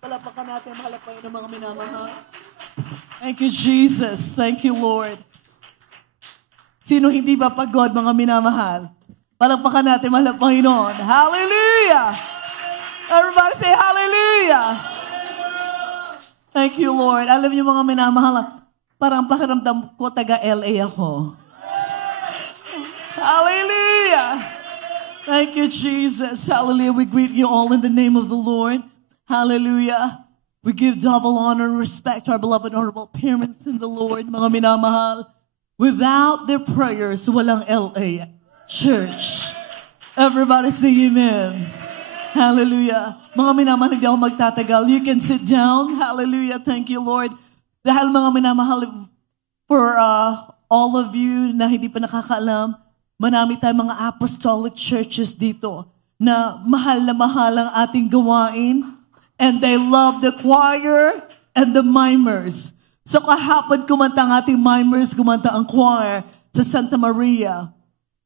Palapakan natin, mahalapain ng mga minamahal. Thank you, Jesus. Thank you, Lord. Sino hindi ba pagod, mga minamahal? Palapakan natin, mahal na Panginoon. Hallelujah! Everybody say hallelujah! Thank you, Lord. Alam niyo mga minamahal, parang pakiramdam ko taga-LA ako. Hallelujah! Thank you, Jesus. Hallelujah. We greet you all in the name of the Lord. Hallelujah. We give double honor and respect to our beloved honorable parents in the Lord, mga minamahal. Without their prayers, walang LA Church. Everybody say amen. Hallelujah. Mga minamahal, hindi ako magtatagal. You can sit down. Hallelujah. Thank you, Lord. Dahil mga minamahal, for all of you na hindi pa nakakaalam, marami tayong mga apostolic churches dito na mahal ang ating gawain, and they love the choir and the mimers. So kahapon kumanta ang ating mimers, kumanta ang choir sa Santa Maria.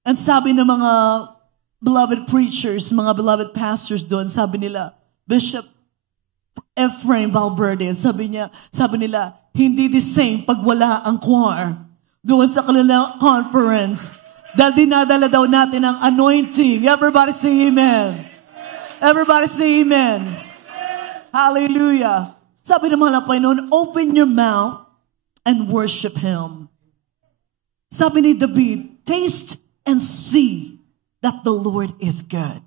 And sabi ng mga beloved preachers, mga beloved pastors doon, sabi nila, Bishop Ephraim Valverde, sabi nila, hindi the same pag wala ang choir doon sa kanilang conference. Dahil dinadala daw natin ang anointing. Everybody say amen. Everybody say amen. Hallelujah. Sabi ng mga Panginoon, open your mouth and worship Him. Sabi ni David, taste and see that the Lord is good.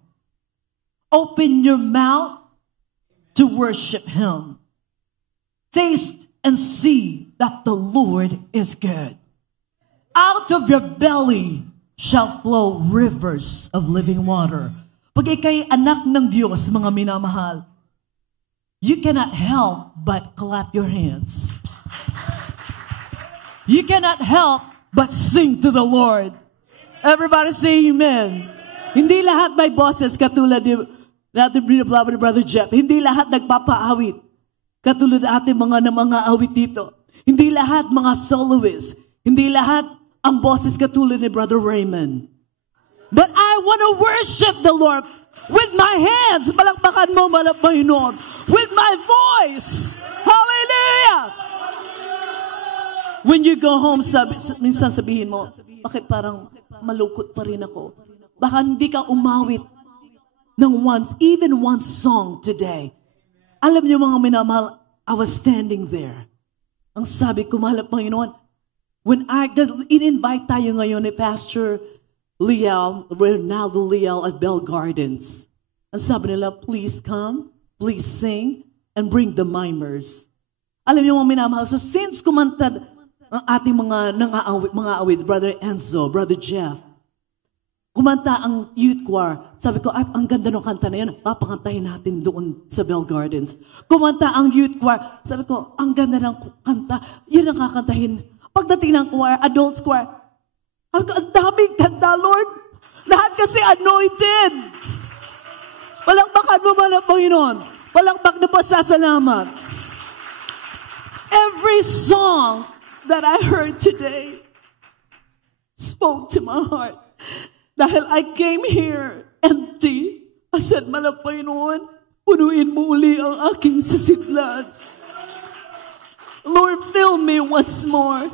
Open your mouth to worship Him. Taste and see that the Lord is good. Out of your belly shall flow rivers of living water. Pag ikay anak ng Diyos, mga minamahal, you cannot help but clap your hands. You cannot help but sing to the Lord. Everybody say amen. Hindi lahat may boses katulad ni Brother Jeff. Hindi lahat nagpapaawit katulad ating mga awit dito. Hindi lahat mga soloists. Hindi lahat ang boses katulad ni Brother Raymond. But I want to worship the Lord with my hands. Palakpakan mo, Panginoon. With my voice. Hallelujah! When you go home, minsan sabihin mo, bakit parang malungkot pa rin ako? Baka hindi ka umawit ng even one song today. Alam niyo mga minamahal, I was standing there. Ang sabi ko, mahal Panginoon, when in-invite tayo ngayon ni Pastor Liel, Ronaldo Liel at Bell Gardens. Ang sabi nila, please come, please sing, and bring the mimers. Alam niyo mga minamahal, so since kumanta ang ating mga awit, Brother Enzo, Brother Jeff, kumanta ang youth choir, sabi ko, ang ganda ng kanta na yan, papakantahin natin doon sa Bell Gardens. Kumanta ang youth choir, sabi ko, ang ganda ng kanta, yun ang kakantahin. Pagdating ng choir, adults choir, ang daming kanta, Lord. Lahat kasi anointed. Palakpakan mo ba ng Panginoon? Palakpak na pasasalamat. Every song that I heard today spoke to my heart. Dahil I came here empty. I said, mahal Panginoon, punuin mo uli ang aking sasidlan. Lord, fill me once more.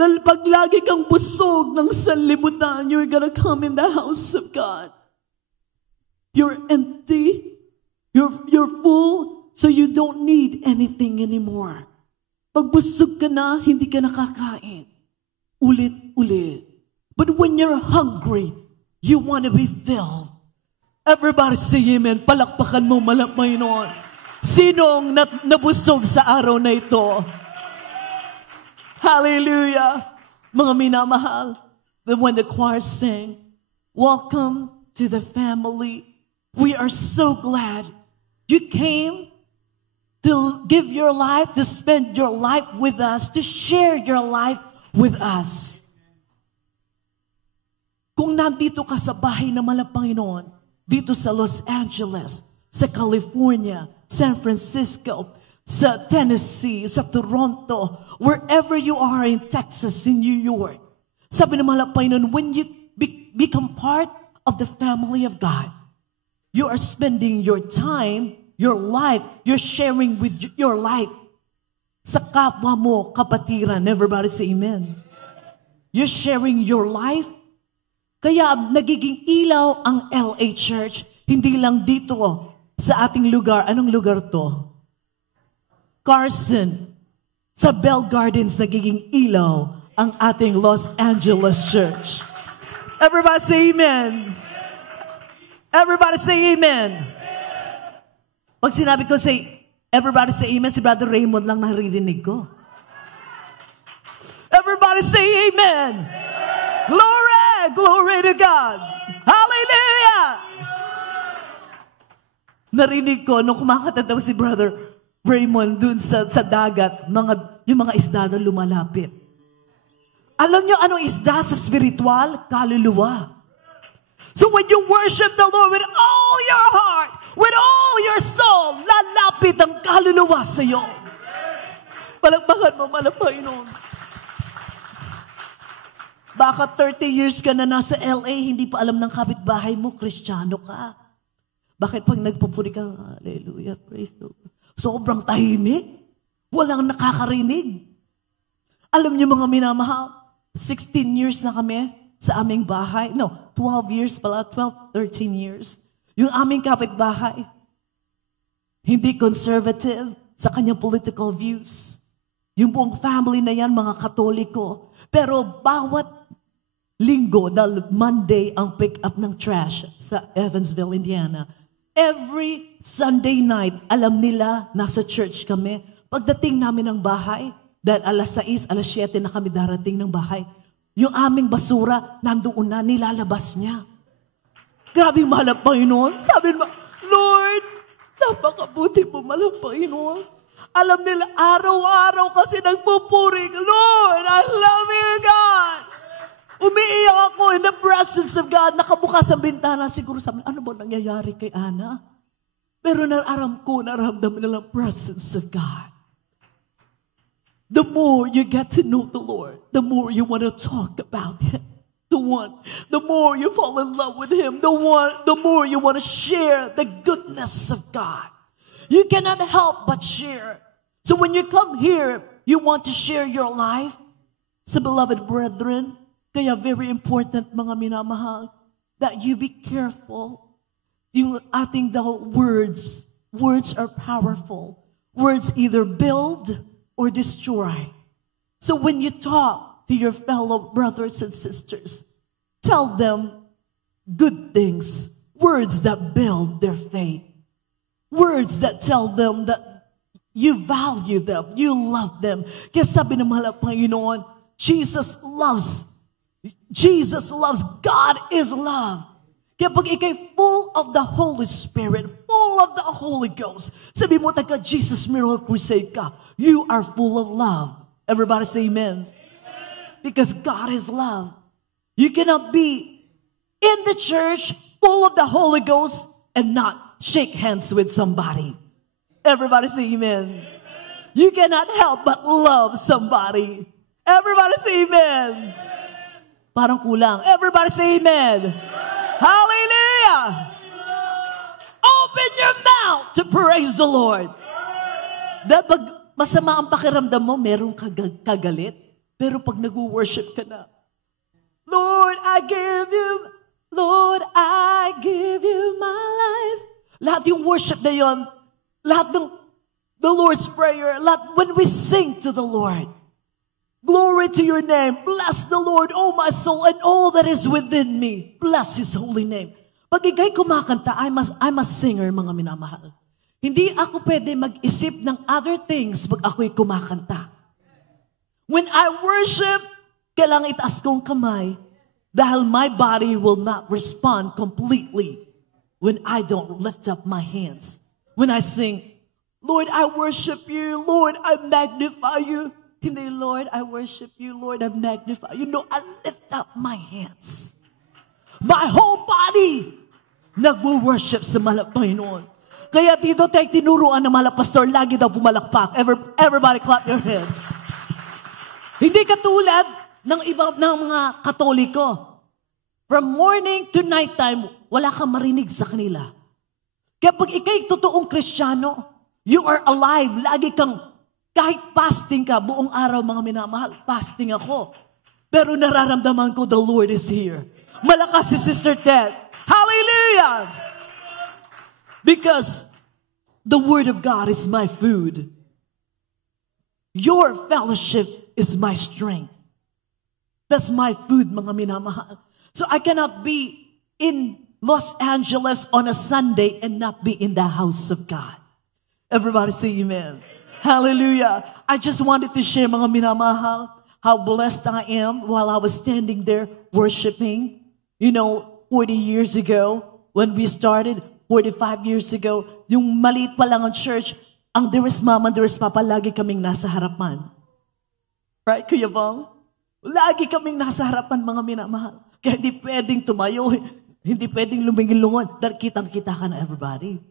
Dahil pag lagi kang busog ng sanlibutan, you're gonna come in the house of God. You're empty. You're full, so you don't need anything anymore. Pag busog ka na, hindi ka nakakain. Ulit-ulit. But when you're hungry, you want to be filled. Everybody say amen. Palakpakan mo, Panginoon. Sinong nabusog sa araw na ito? Hallelujah. Mga minamahal, when the choir sang, welcome to the family. We are so glad you came to give your life, to spend your life with us, to share your life with us. Kung nandito ka sa bahay ng Panginoon, dito sa Los Angeles, sa California, San Francisco, sa Tennessee, sa Toronto, wherever you are in Texas, in New York. Sabi ng Panginoon, when you become part of the family of God, you are spending your time, your life. You're sharing with your life sa kapwa mo, kapatiran. Everybody say amen. You're sharing your life. Kaya nagiging ilaw ang LA Church, hindi lang dito sa ating lugar. Anong lugar to? Carson. Sa Bell Gardens, nagiging ilaw ang ating Los Angeles Church. Everybody say amen. Everybody say amen. Pag sinabi ko say, everybody say amen, si Brother Raymond lang naririnig ko. Everybody say amen. Glory! Glory to God! Hallelujah! Narinig ko nung kumakatataw si Brother Raymond dun sa dagat, yung mga isda na lumalapit. Alam niyo anong isda sa spiritual? Kaluluwa. So when you worship the Lord with all your heart, with all your soul, lalapit ang kaluluwa sa iyo. Palakpakan mo, Panginoon. Baka 30 years ka na nasa LA, hindi pa alam ng kapitbahay mo, Kristiyano ka. Bakit pag nagpupuri ka, hallelujah, praise the Lord. Sobrang tahimik. Walang nakakarinig. Alam niyo mga minamahal, 16 years na kami sa aming bahay. No, 12 years pala, 12, 13 years. Yung aming kapitbahay, hindi conservative sa kanyang political views. Yung buong family na yan, mga Katoliko. Pero bawat linggo, dahil Monday ang pick-up ng trash sa Evansville, Indiana. Every Sunday night, alam nila, nasa church kami. Pagdating namin ng bahay, dahil alas 6, alas 7 na kami darating ng bahay, yung aming basura, nandoon na, nilalabas niya. Grabe mahal ang Panginoon. Sabi naman, Lord, napakabuti mo mahal ang Panginoon. Alam nila, araw-araw kasi nagpupuri, Lord, I love you, God. Umiiyak ako in the presence of God. Nakabukas ang bintana. Siguro sabi, ano ba nangyayari kay Ana? Pero naramdaman nila ang presence of God. The more you get to know the Lord, the more you want to talk about Him. The more you fall in love with Him, the more you want to share the goodness of God. You cannot help but share. So when you come here, you want to share your life sa beloved brethren. Kaya very important, mga minamahal, that you be careful. Yung ating words are powerful. Words either build or destroy. So when you talk to your fellow brothers and sisters, tell them good things, words that build their faith, words that tell them that you value them, you love them. Kaya sabi ng mahal na Panginoon, Jesus loves, God is love. Kaya pag ikay full of the Holy Spirit, full of the Holy Ghost, sabi mo taga Jesus Miracle Crusade ka, you are full of love. Everybody say amen. Because God is love. You cannot be in the church full of the Holy Ghost and not shake hands with somebody. Everybody say amen. You cannot help but love somebody. Everybody say amen. Parang kulang. Everybody say amen. Hallelujah. Open your mouth to praise the Lord. Dahil pag masama ang pakiramdam mo, merong kagalit. Pero pag nag-worship ka na, Lord, I give you my life. Lahat yung worship na yun, lahat ng the Lord's Prayer, lahat when we sing to the Lord, glory to your name, bless the Lord, oh my soul, and all that is within me, bless His holy name. Pag ikay kumakanta, I'm a singer, mga minamahal. Hindi ako pwede mag-isip ng other things pag ako'y kumakanta. When I worship, kailangan itaas kong kamay dahil my body will not respond completely when I don't lift up my hands. When I sing, Lord, I worship you. Lord, I magnify you. Hindi, Lord, I worship you. Lord, I magnify you. No, I lift up my hands. My whole body nag-worship sa Panginoon. Kaya dito tayo tinuruan ng mga pastor, lagi daw pumalakpak. Everybody clap your hands. Hindi katulad ng ibang ng mga Katoliko. From morning to nighttime, wala kang marinig sa kanila. Kaya pag ikay totoong Kristiyano, you are alive. Lagi kang, kahit fasting ka, buong araw mga minamahal, fasting ako. Pero nararamdaman ko, the Lord is here. Malakas si Sister Ted. Hallelujah! Because the Word of God is my food. Your fellowship is my strength. That's my food, mga minamahal. So I cannot be in Los Angeles on a Sunday and not be in the house of God. Everybody say amen. Hallelujah. I just wanted to share, mga minamahal, how blessed I am while I was standing there worshiping. 40 years ago, when we started, 45 years ago, yung maliit pa lang ang church, ang Dearest Mama, Dearest Papa, lagi kaming nasa harapan. Right, Kuya Bong? Lagi kaming nasa harapan, mga minamahal. Kaya hindi pwedeng tumayo, hindi pwedeng lumingilungon, dahil kitang-kita ka na everybody.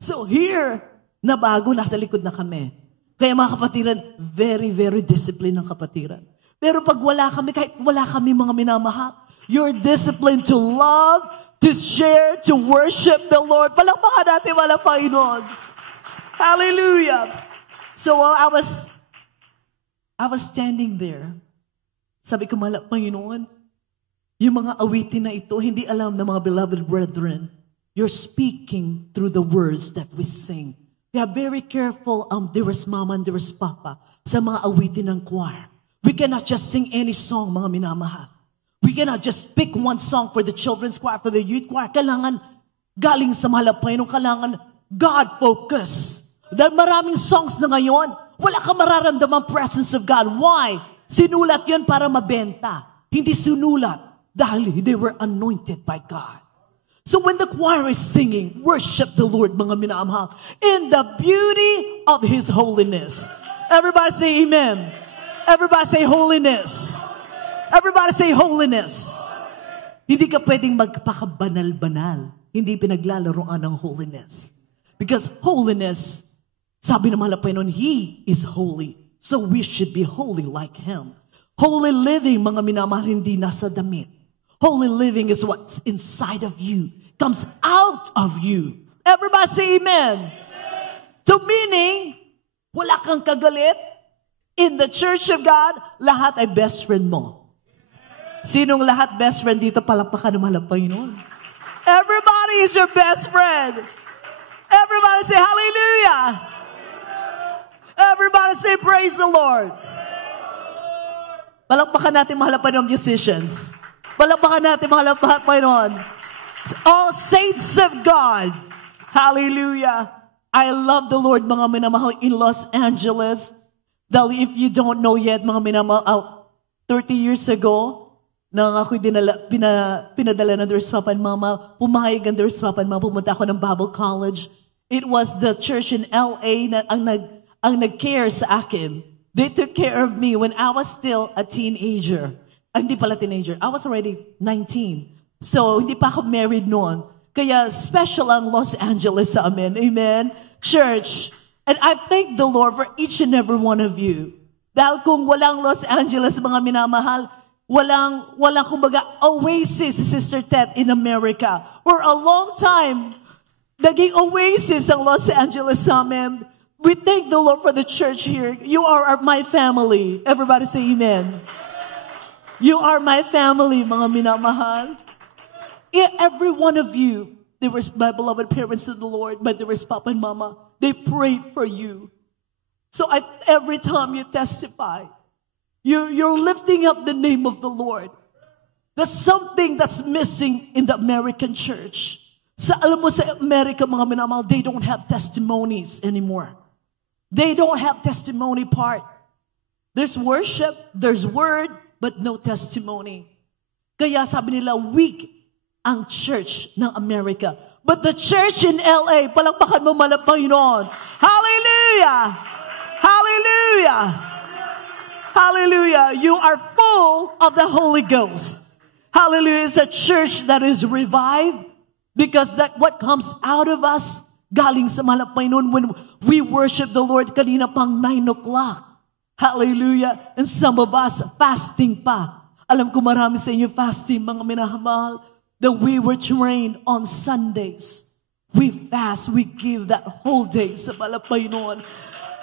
So here, nabago, nasa likod na kami. Kaya mga kapatiran, very, very disciplined ang kapatiran. Pero pag wala kami, kahit wala kami mga minamahal, you're disciplined to love, to share, to worship the Lord. Palakpakan natin, mga Panginoon. Hallelujah. So while I was standing there, sabi ko, mga Panginoon, yung mga awitin na ito, hindi alam ng mga beloved brethren, you're speaking through the words that we sing. We are very careful, Dearest Mama and Dearest Papa, sa mga awitin ng choir. We cannot just sing any song, mga minamahal. We cannot just pick one song for the children's choir, for the youth choir. Kailangan galing sa mahal na Panginoon, kailangan God focus. Dahil maraming songs na ngayon, wala kang mararamdamang presence of God. Why? Sinulat yun para mabenta. Hindi sinulat dahil they were anointed by God. So when the choir is singing, worship the Lord, mga minamahal, in the beauty of His holiness. Everybody say amen. Everybody say holiness. Everybody say holiness. Hindi ka pwedeng magpakabanal-banal. Hindi pinaglalaroan ng holiness. Because holiness, sabi ng mahal na Panginoon, He is holy. So we should be holy like Him. Holy living, mga minamahal, hindi nasa damit. Holy living is what's inside of you. Comes out of you. Everybody say amen. So meaning, wala kang kagalit. In the church of God, lahat ay best friend mo. Sinong lahat best friend dito? Palakpakan ng mahal na Panginoon. Everybody is your best friend. Everybody say hallelujah. Everybody say praise the Lord. Palakpakan natin mahal na Panginoon musicians. Palakpakan natin mahal na Panginoon. All saints of God. Hallelujah. I love the Lord, mga minamahal, in Los Angeles. Dahil if you don't know yet, mga minamahal, 30 years ago, nang ako'y pinadala ng Dearest Papa and Mama, pumayag ang Dearest Papa and Mama, pumunta ako ng Bible College. It was the church in LA na ang nag-care sa akin. They took care of me when I was still a teenager. Hindi pala teenager. I was already 19. So, hindi pa ako married noon. Kaya special ang Los Angeles sa amin. Amen? Church. And I thank the Lord for each and every one of you. Dahil kung walang Los Angeles, mga minamahal, walang kumbaga oasis, Sister Ted, in America. For a long time, naging oasis ang Los Angeles sa amin. We thank the Lord for the church here. You are my family. Everybody say amen. You are my family, mga minamahal. Every one of you, there was my beloved parents in the Lord, but there was Papa and Mama. They prayed for you. So every time you testify, you're lifting up the name of the Lord. There's something that's missing in the American church. Alam mo sa America, mga minamahal, they don't have testimonies anymore. They don't have testimony part. There's worship, there's word, but no testimony. Kaya sabi nila, weak ang church ng America. But the church in LA, palakpakan mo mahal na Panginoon. Hallelujah! Hallelujah! Hallelujah! You are full of the Holy Ghost. Hallelujah! It's a church that is revived because that what comes out of us galing sa mahal na Panginoon when we worship the Lord kanina pang 9 o'clock. Hallelujah! And some of us fasting pa. Alam ko marami sa inyo fasting, mga minamahal, that we were trained on Sundays. We fast, we give that whole day sa mahal na Panginoon.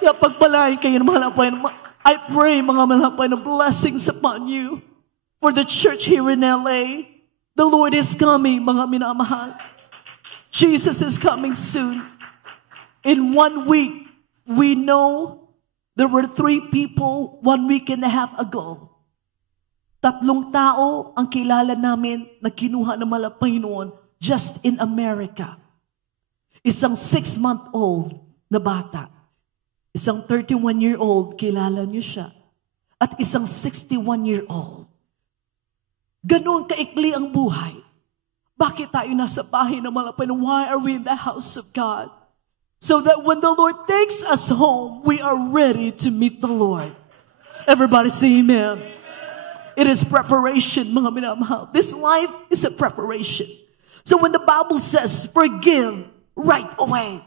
Kaya pagpalain kayo ng mahal na Panginoon. I pray, mga mahal na Panginoon, blessings upon you for the church here in LA. The Lord is coming, mga minamahal. Jesus is coming soon. In 1 week, we know there were 3 people 1 week and a half ago. 3 tao ang kilala namin na kinuha ng mahal na Panginoon just in America. Isang 6-month-old na bata. Isang 31-year-old, kilala niyo siya. At isang 61-year-old. Ganon kaikli ang buhay. Bakit tayo nasa bahay ng mga Panginoon? Why are we in the house of God? So that when the Lord takes us home, we are ready to meet the Lord. Everybody say amen. It is preparation, mga minamahal. This life is a preparation. So when the Bible says, forgive right away.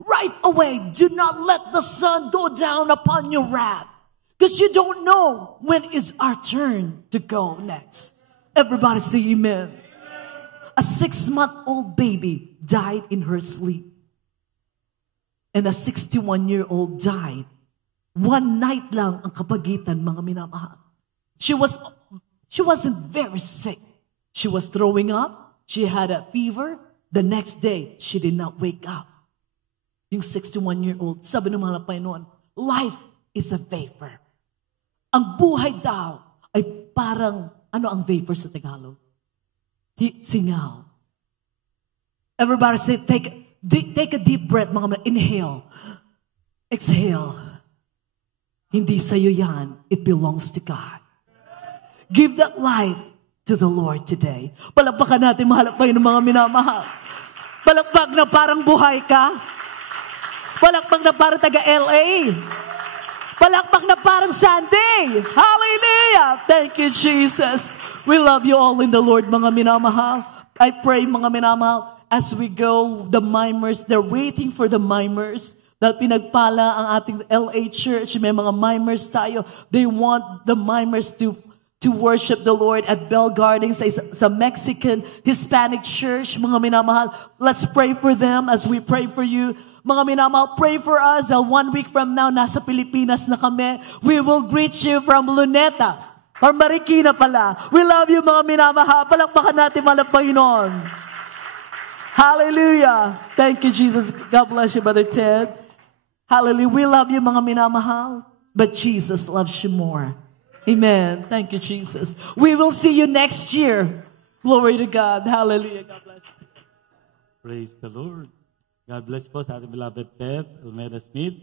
Right away. Do not let the sun go down upon your wrath. Because you don't know when it's our turn to go next. Everybody say amen. A 6-month-old baby died in her sleep. And a 61-year-old died. 1 night lang ang kapagitan, mga minamahal. She wasn't very sick. She was throwing up. She had a fever. The next day, she did not wake up. Yung 61-year-old, sabi ng mga Panginoon, life is a vapor. Ang buhay daw ay parang, ano ang vapor sa Tagalog? Singaw. Everybody say, take a deep breath, mga inhale. Exhale. Hindi sa'yo yan. It belongs to God. Give that life to the Lord today. Palakpakan natin, mahal pa ng mga minamahal. Palakpak na parang buhay ka. Palakpak na parang taga-LA. Palakpak na parang Sunday. Hallelujah! Thank you, Jesus. We love you all in the Lord, mga minamahal. I pray, mga minamahal, as we go, the mimers, they're waiting for the mimers. Dahil pinagpala ang ating LA church, may mga mimers tayo. They want the mimers to worship the Lord at Bell Gardens, sa Mexican Hispanic church, mga minamahal. Let's pray for them as we pray for you. Mga minamahal, pray for us. 1 week from now, nasa Pilipinas na kami. We will greet you from Luneta. Or Marikina pala. We love you, mga minamahal. Palakpakan natin, mahal na Panginoon. Hallelujah. Thank you, Jesus. God bless you, Brother Ted. Hallelujah. We love you, mga minamahal. But Jesus loves you more. Amen. Thank you, Jesus. We will see you next year. Glory to God. Hallelujah. God bless you. Praise the Lord. God bless po sa ating beloved Ted Olmeda Smith.